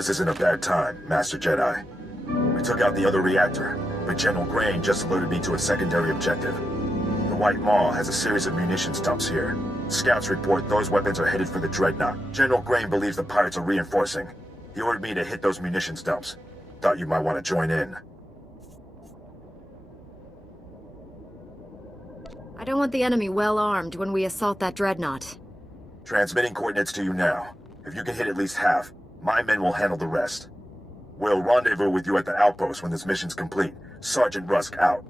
this isn't a bad time, Master Jedi. We took out the other reactor, but General Grain just alerted me to a secondary objective. The White Maw has a series of munitions dumps here. Scouts report those weapons are headed for the Dreadnought. General Grain believes the pirates are reinforcing. He ordered me to hit those munitions dumps. Thought you might want to join in. I don't want the enemy well armed when we assault that Dreadnought. Transmitting coordinates to you now. If you can hit at least half, my men will handle the rest. We'll rendezvous with you at the outpost when this mission's complete. Sergeant Rusk out.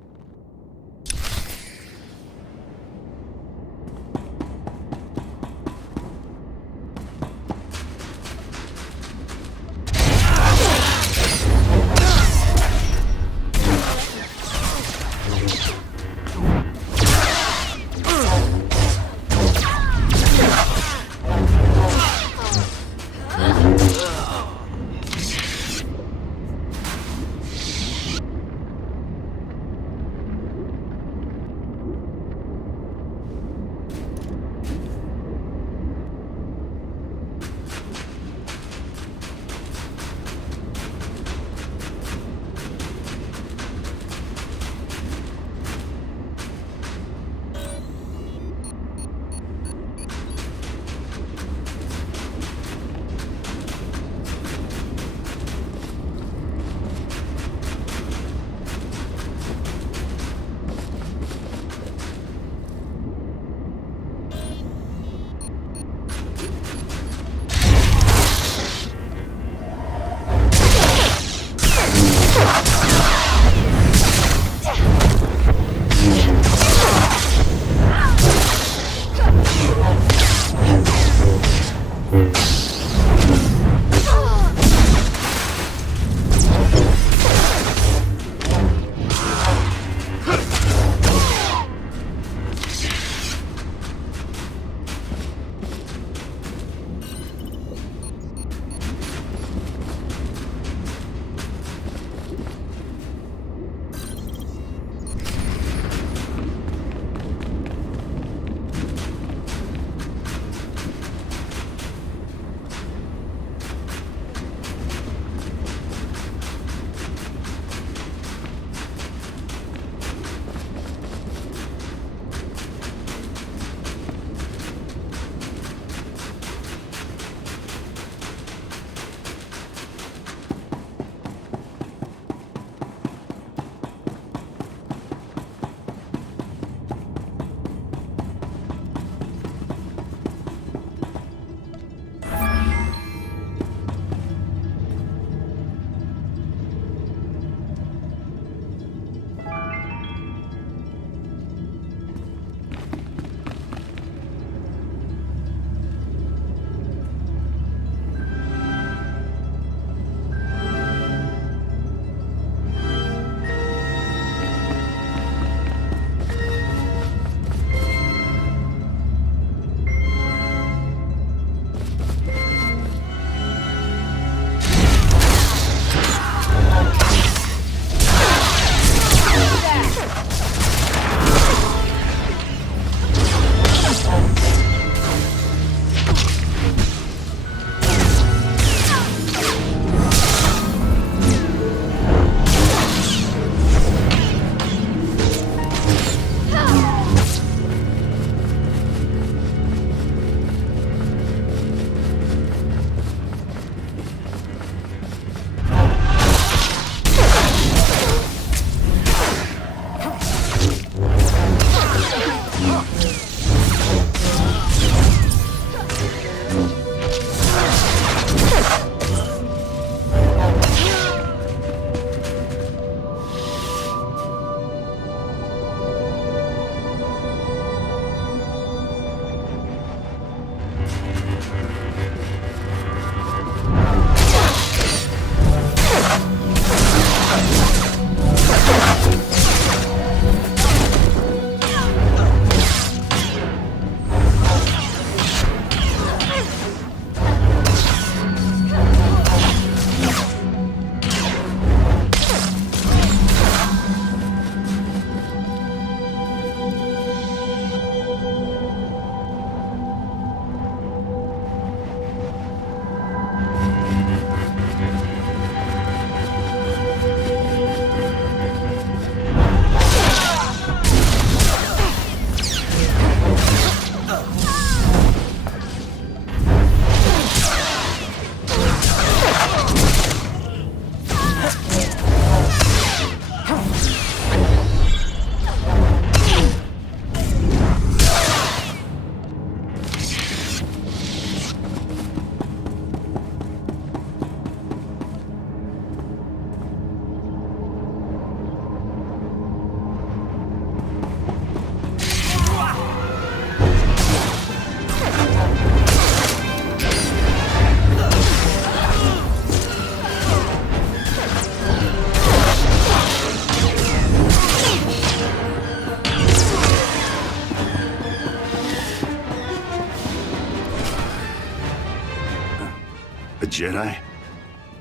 A Jedi?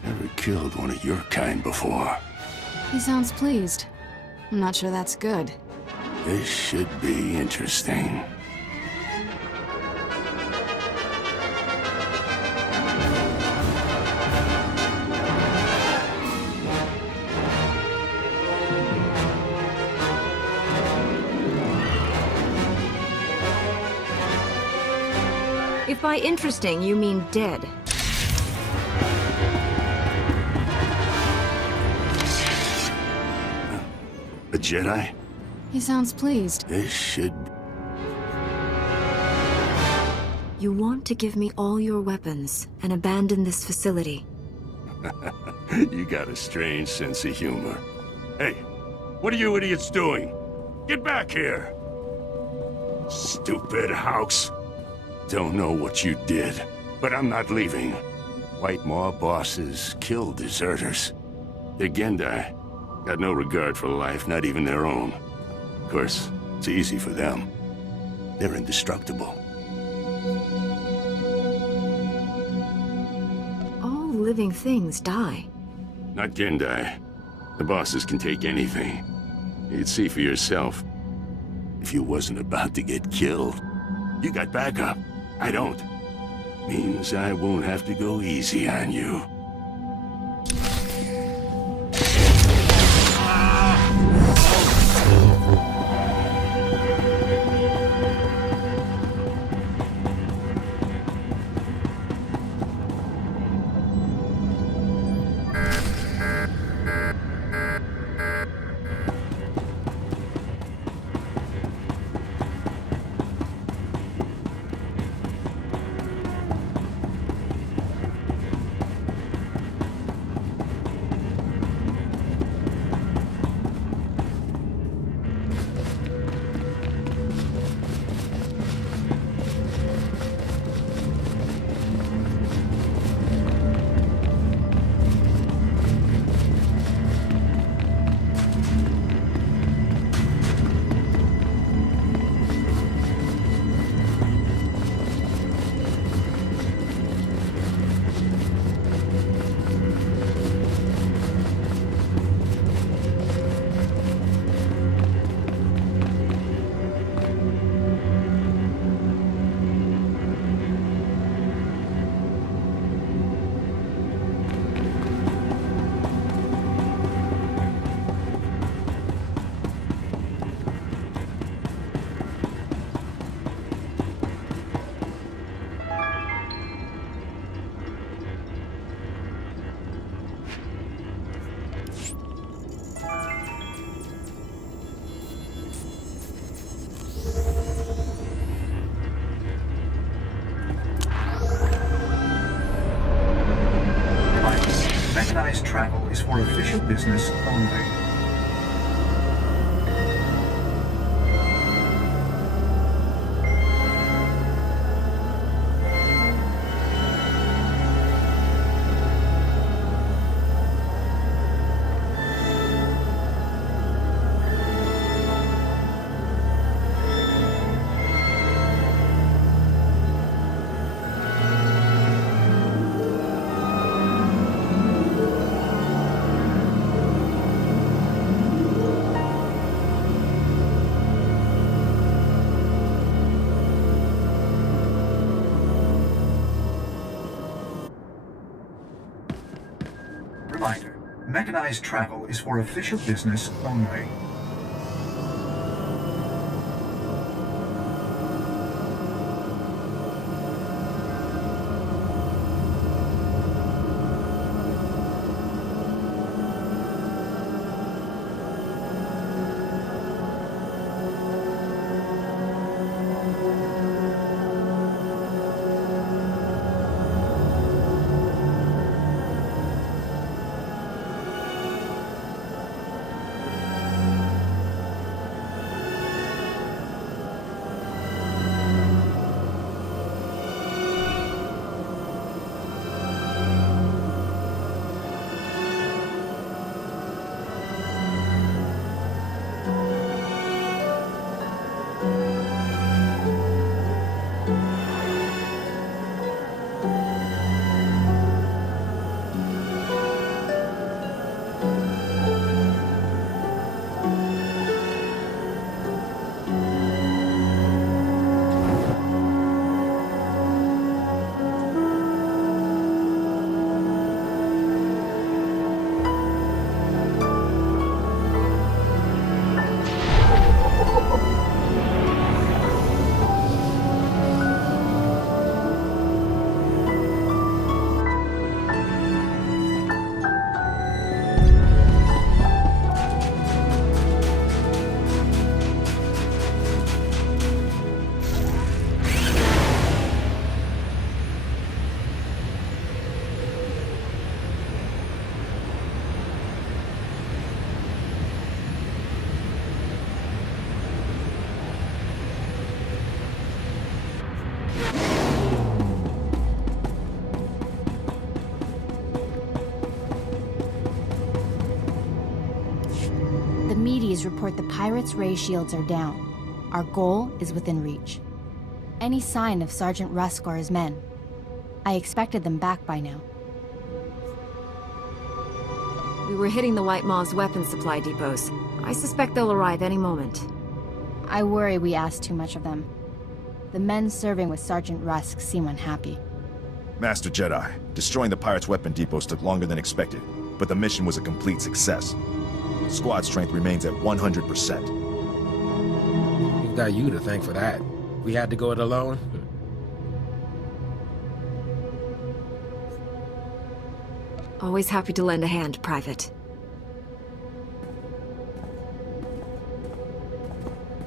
Never killed one of your kind before. He sounds pleased. I'm not sure that's good. This should be interesting. If by interesting you mean dead. A Jedi? He sounds pleased. This should... You want to give me all your weapons and abandon this facility. You got a strange sense of humor. Hey, what are you idiots doing? Get back here! Stupid house. Don't know what you did, but I'm not leaving. White Maw bosses kill deserters. They're Gendai. Got no regard for life, not even their own. Of course, it's easy for them. They're indestructible. All living things die. Not Gendai. The bosses can take anything. You'd see for yourself. If you wasn't about to get killed, you got backup. I don't. Means I won't have to go easy on you. Mechanized travel is for official business only. Reminder, mechanized travel is for official business only. The Medes report the pirates' ray shields are down. Our goal is within reach. Any sign of Sergeant Rusk or his men? I expected them back by now. We were hitting the White Maw's weapons supply depots. I suspect they'll arrive any moment. I worry we asked too much of them. The men serving with Sergeant Rusk seem unhappy. Master Jedi, destroying the pirates' weapon depots took longer than expected, but the mission was a complete success. Squad strength remains at 100%. We've got you to thank for that. We had to go it alone. Always happy to lend a hand, Private.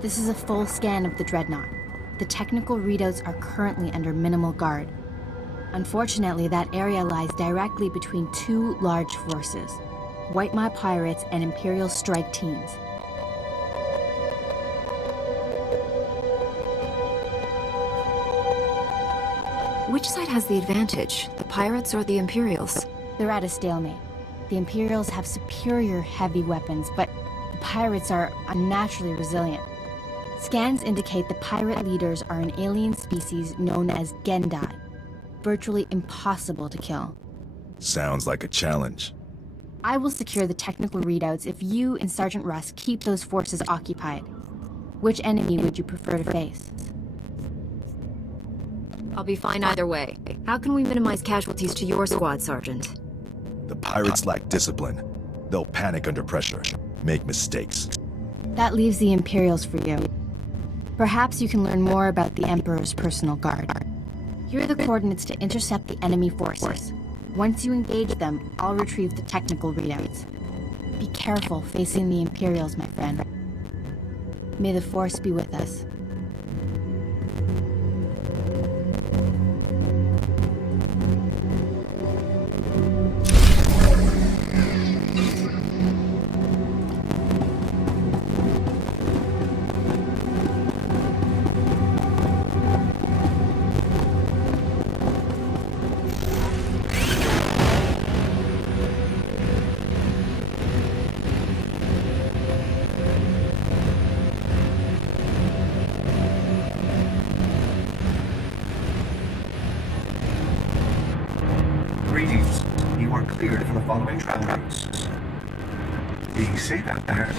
This is a full scan of the Dreadnought. The technical readouts are currently under minimal guard. Unfortunately, that area lies directly between two large forces, White Maw pirates and Imperial strike teams. Which side has the advantage, the pirates or the Imperials? They're at a stalemate. The Imperials have superior heavy weapons, but the pirates are unnaturally resilient. Scans indicate the pirate leaders are an alien species known as Jedi, virtually impossible to kill. Sounds like a challenge. I will secure the technical readouts if you and Sergeant Rusk keep those forces occupied. Which enemy would you prefer to face? I'll be fine either way. How can we minimize casualties to your squad, Sergeant? The pirates lack discipline. They'll panic under pressure, make mistakes. That leaves the Imperials for you. Perhaps you can learn more about the Emperor's personal guard. Here are the coordinates to intercept the enemy forces. Once you engage them, I'll retrieve the technical readouts. Be careful facing the Imperials, my friend. May the Force be with us. Greetings. You are cleared for the following travel routes. Be safe out there.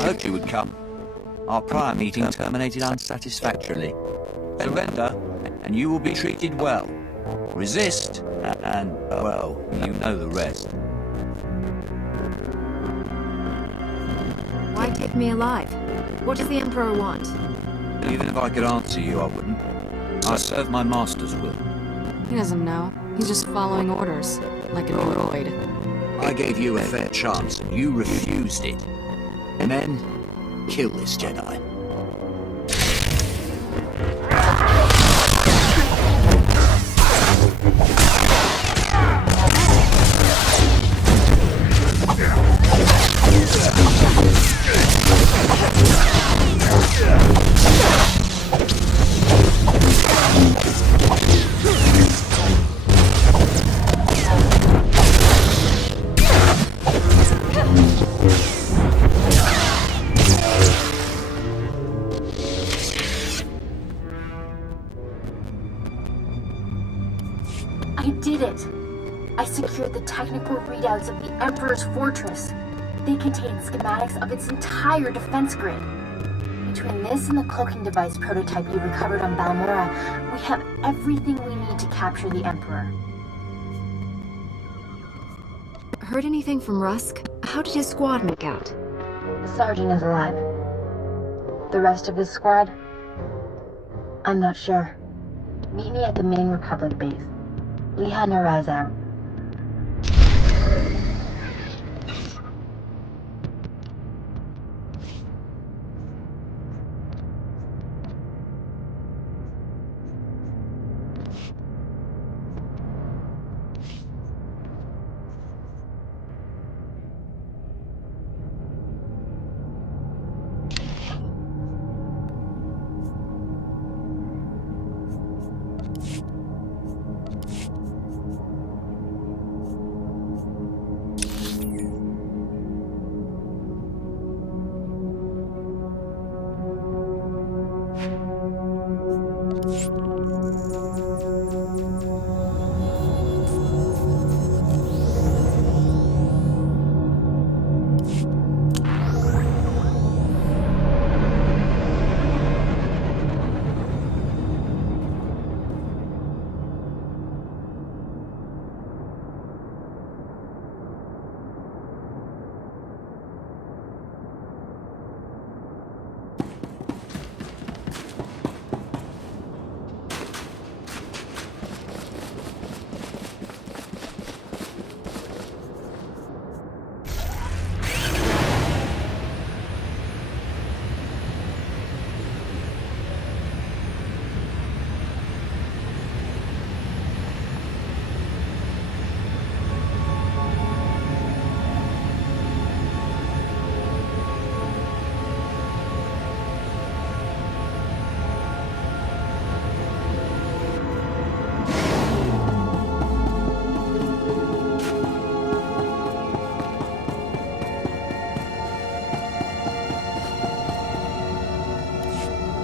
I hoped you would come. Our prior meeting terminated unsatisfactorily. Surrender, and you will be treated well. Resist, and, well, you know the rest. Why take me alive? What does the Emperor want? Even if I could answer you, I wouldn't. I serve my master's will. He doesn't know. He's just following orders, like an droid. I gave you a fair chance, and you refused it. Men, kill this Jedi. I did it! I secured the technical readouts of the Emperor's fortress. They contain schematics of its entire defense grid. Between this and the cloaking device prototype you recovered on Balmora, we have everything we need to capture the Emperor. Heard anything from Rusk? How did his squad make out? The Sergeant is alive. The rest of his squad? I'm not sure. Meet me at the main Republic base. Leha and Arise out.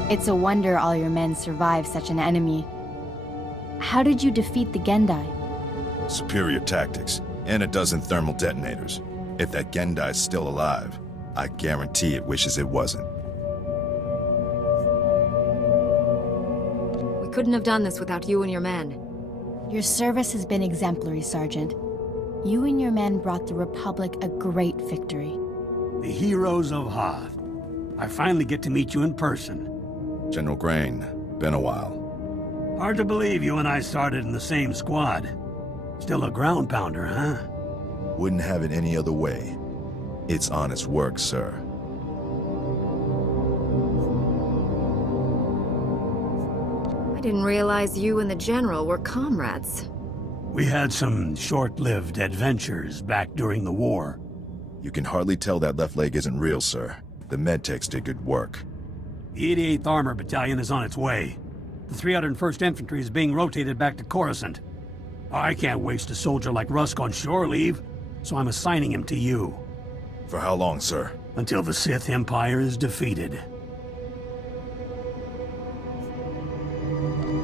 It's a wonder all your men survived such an enemy. How did you defeat the Gendai? Superior tactics, and a dozen thermal detonators. If that Gendai's still alive, I guarantee it wishes it wasn't. We couldn't have done this without you and your men. Your service has been exemplary, Sergeant. You and your men brought the Republic a great victory. The heroes of Hoth. I finally get to meet you in person. General Grain, been a while. Hard to believe you and I started in the same squad. Still a ground pounder, huh? Wouldn't have it any other way. It's honest work, sir. I didn't realize you and the General were comrades. We had some short-lived adventures back during the war. You can hardly tell that left leg isn't real, sir. The medtechs did good work. The 88th Armor Battalion is on its way. The 301st Infantry is being rotated back to Coruscant. I can't waste a soldier like Rusk on shore leave, so I'm assigning him to you. For how long, sir? Until the Sith Empire is defeated.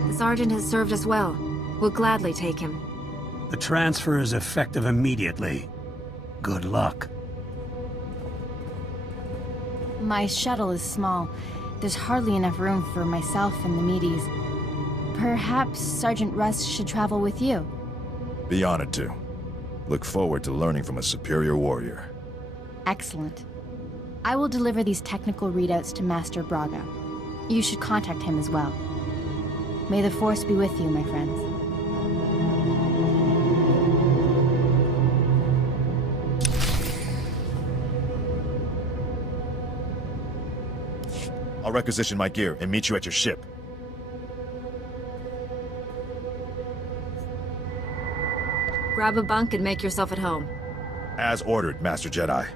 The Sergeant has served us well. We'll gladly take him. The transfer is effective immediately. Good luck. My shuttle is small. There's hardly enough room for myself and the meaties. Perhaps Sergeant Russ should travel with you. Be honored to. Look forward to learning from a superior warrior. Excellent. I will deliver these technical readouts to Master Braga. You should contact him as well. May the Force be with you, my friends. I'll requisition my gear and meet you at your ship. Grab a bunk and make yourself at home. As ordered, Master Jedi.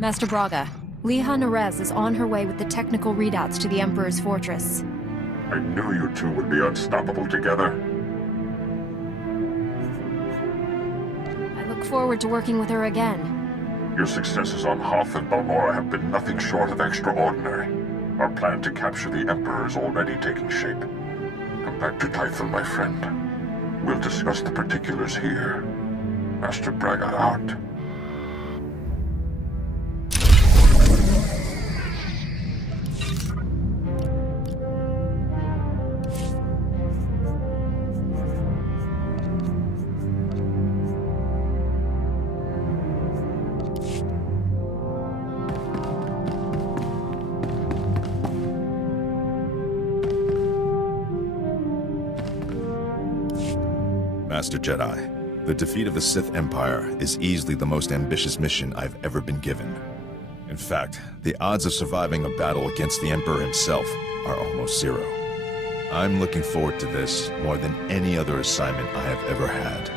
Master Braga, Liha Nerez is on her way with the technical readouts to the Emperor's fortress. I knew you two would be unstoppable together. I look forward to working with her again. Your successes on Hoth and Balmora have been nothing short of extraordinary. Our plan to capture the Emperor is already taking shape. Come back to Typhon, my friend. We'll discuss the particulars here. Master Braga out. Master Jedi, the defeat of the Sith Empire is easily the most ambitious mission I've ever been given. In fact, the odds of surviving a battle against the Emperor himself are almost zero. I'm looking forward to this more than any other assignment I have ever had.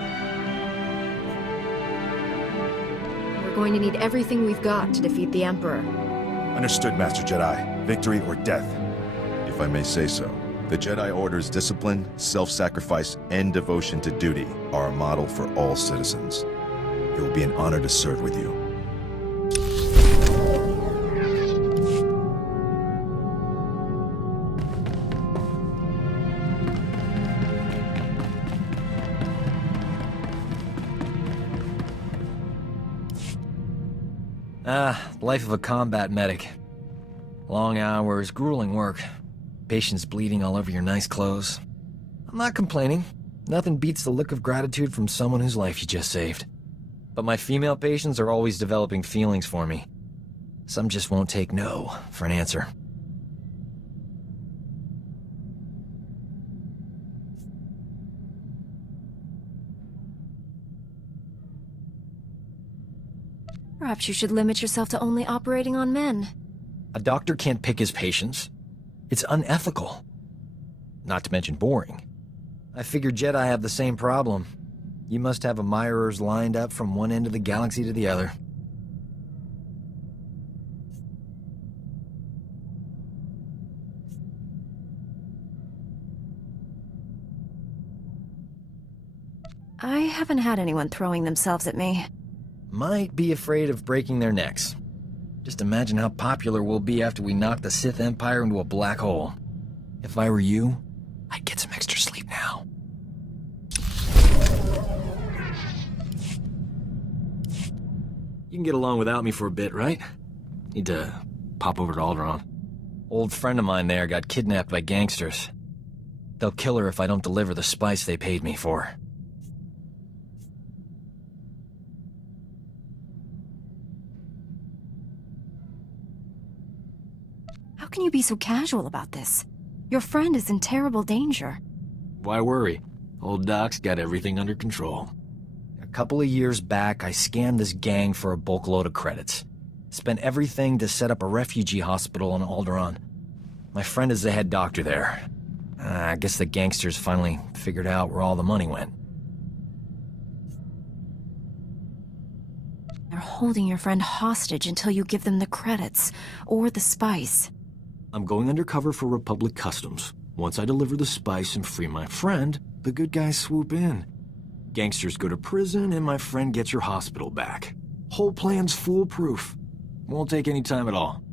We're going to need everything we've got to defeat the Emperor. Understood, Master Jedi. Victory or death. If I may say so. The Jedi Order's discipline, self-sacrifice, and devotion to duty are a model for all citizens. It will be an honor to serve with you. Life of a combat medic. Long hours, grueling work. Patients bleeding all over your nice clothes. I'm not complaining. Nothing beats the look of gratitude from someone whose life you just saved. But my female patients are always developing feelings for me. Some just won't take no for an answer. Perhaps you should limit yourself to only operating on men. A doctor can't pick his patients. It's unethical. Not to mention boring. I figure Jedi have the same problem. You must have admirers lined up from one end of the galaxy to the other. I haven't had anyone throwing themselves at me. Might be afraid of breaking their necks. Just imagine how popular we'll be after we knock the Sith Empire into a black hole. If I were you, I'd get some extra sleep now. You can get along without me for a bit, right? Need to pop over to Alderaan. Old friend of mine there got kidnapped by gangsters. They'll kill her if I don't deliver the spice they paid me for. can you be so casual about this? Your friend is in terrible danger. Why worry? Old Doc's got everything under control. A couple of years back, I scammed this gang for a bulk load of credits. Spent everything to set up a refugee hospital on Alderaan. My friend is the head doctor there. I guess the gangsters finally figured out where all the money went. They're holding your friend hostage until you give them the credits, or the spice. I'm going undercover for Republic Customs. Once I deliver the spice and free my friend, the good guys swoop in. Gangsters go to prison, and my friend gets your hospital back. Whole plan's foolproof. Won't take any time at all.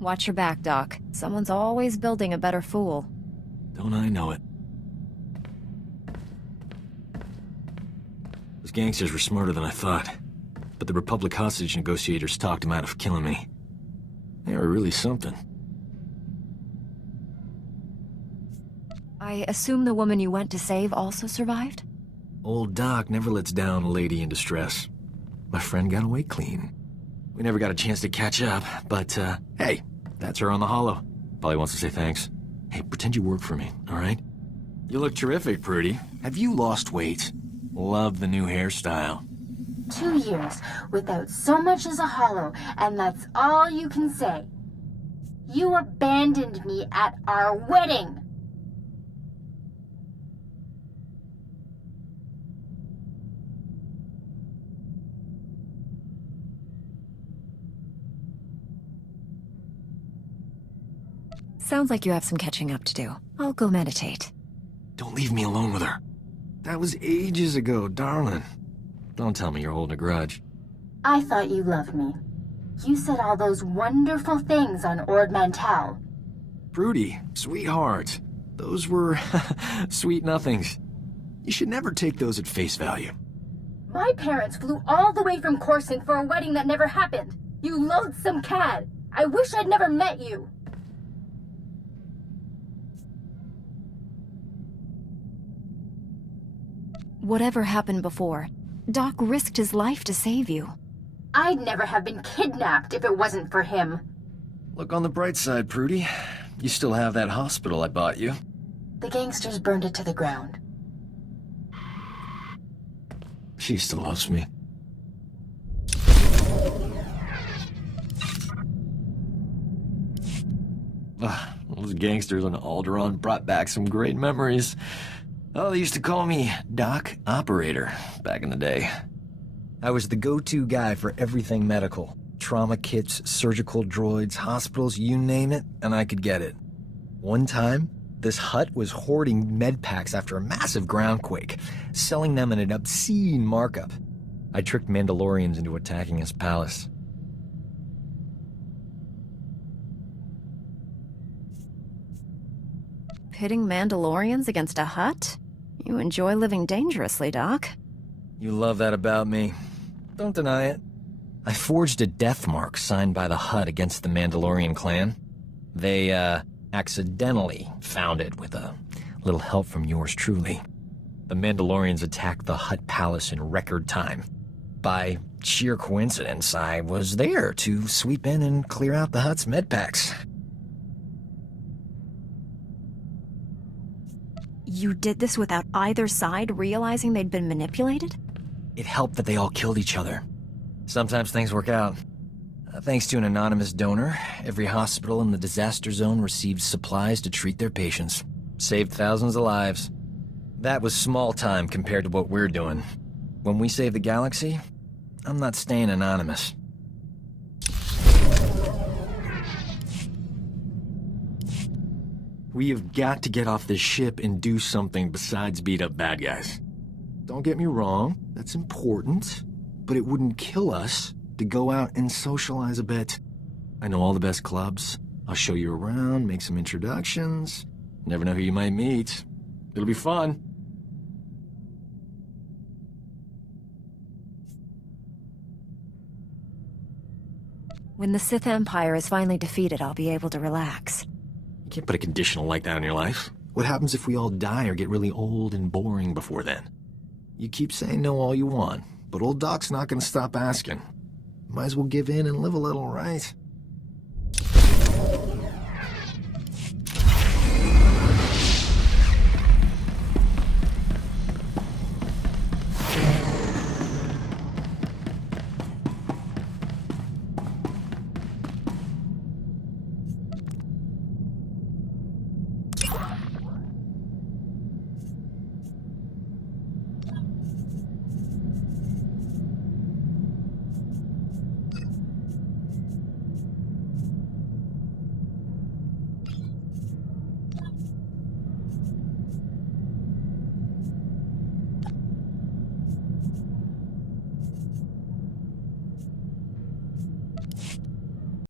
Watch your back, Doc. Someone's always building a better fool. Don't I know it? Those gangsters were smarter than I thought. But the Republic hostage negotiators talked them out of killing me. They were really something. I assume the woman you went to save also survived? Old Doc never lets down a lady in distress. My friend got away clean. We never got a chance to catch up, but, hey, that's her on the holo. Probably wants to say thanks. Hey, pretend you work for me, all right? You look terrific, Prudy. Have you lost weight? Love the new hairstyle. 2 years without so much as a holo, and that's all you can say. You abandoned me at our wedding. Sounds like you have some catching up to do. I'll go meditate. Don't leave me alone with her. That was ages ago, darling. Don't tell me you're holding a grudge. I thought you loved me. You said all those wonderful things on Ord Mantell. Prudy, sweetheart. Those were sweet nothings. You should never take those at face value. My parents flew all the way from Coruscant for a wedding that never happened. You loathsome cad. I wish I'd never met you. Whatever happened before, Doc risked his life to save you. I'd never have been kidnapped if it wasn't for him. Look on the bright side, Prudy. You still have that hospital I bought you. The gangsters burned it to the ground. She still loves me. Those gangsters on Alderaan brought back some great memories. Oh, they used to call me Doc Operator back in the day. I was the go-to guy for everything medical. Trauma kits, surgical droids, hospitals, you name it, and I could get it. One time, this hut was hoarding med packs after a massive groundquake, selling them at an obscene markup. I tricked Mandalorians into attacking his palace. Pitting Mandalorians against a hut? You enjoy living dangerously, Doc. You love that about me. Don't deny it. I forged a death mark signed by the Hutt against the Mandalorian clan. They, accidentally found it with a little help from yours truly. The Mandalorians attacked the Hutt palace in record time. By sheer coincidence, I was there to sweep in and clear out the Hutt's medpacks. You did this without either side realizing they'd been manipulated? It helped that they all killed each other. Sometimes things work out. Thanks to an anonymous donor, every hospital in the disaster zone received supplies to treat their patients. Saved thousands of lives. That was small time compared to what we're doing. When we save the galaxy, I'm not staying anonymous. We have got to get off this ship and do something besides beat up bad guys. Don't get me wrong, that's important, but it wouldn't kill us to go out and socialize a bit. I know all the best clubs. I'll show you around, make some introductions. Never know who you might meet. It'll be fun. When the Sith Empire is finally defeated, I'll be able to relax. You can't put a conditional like that on your life. What happens if we all die or get really old and boring before then? You keep saying no all you want, but old Doc's not gonna stop asking. Might as well give in and live a little, right?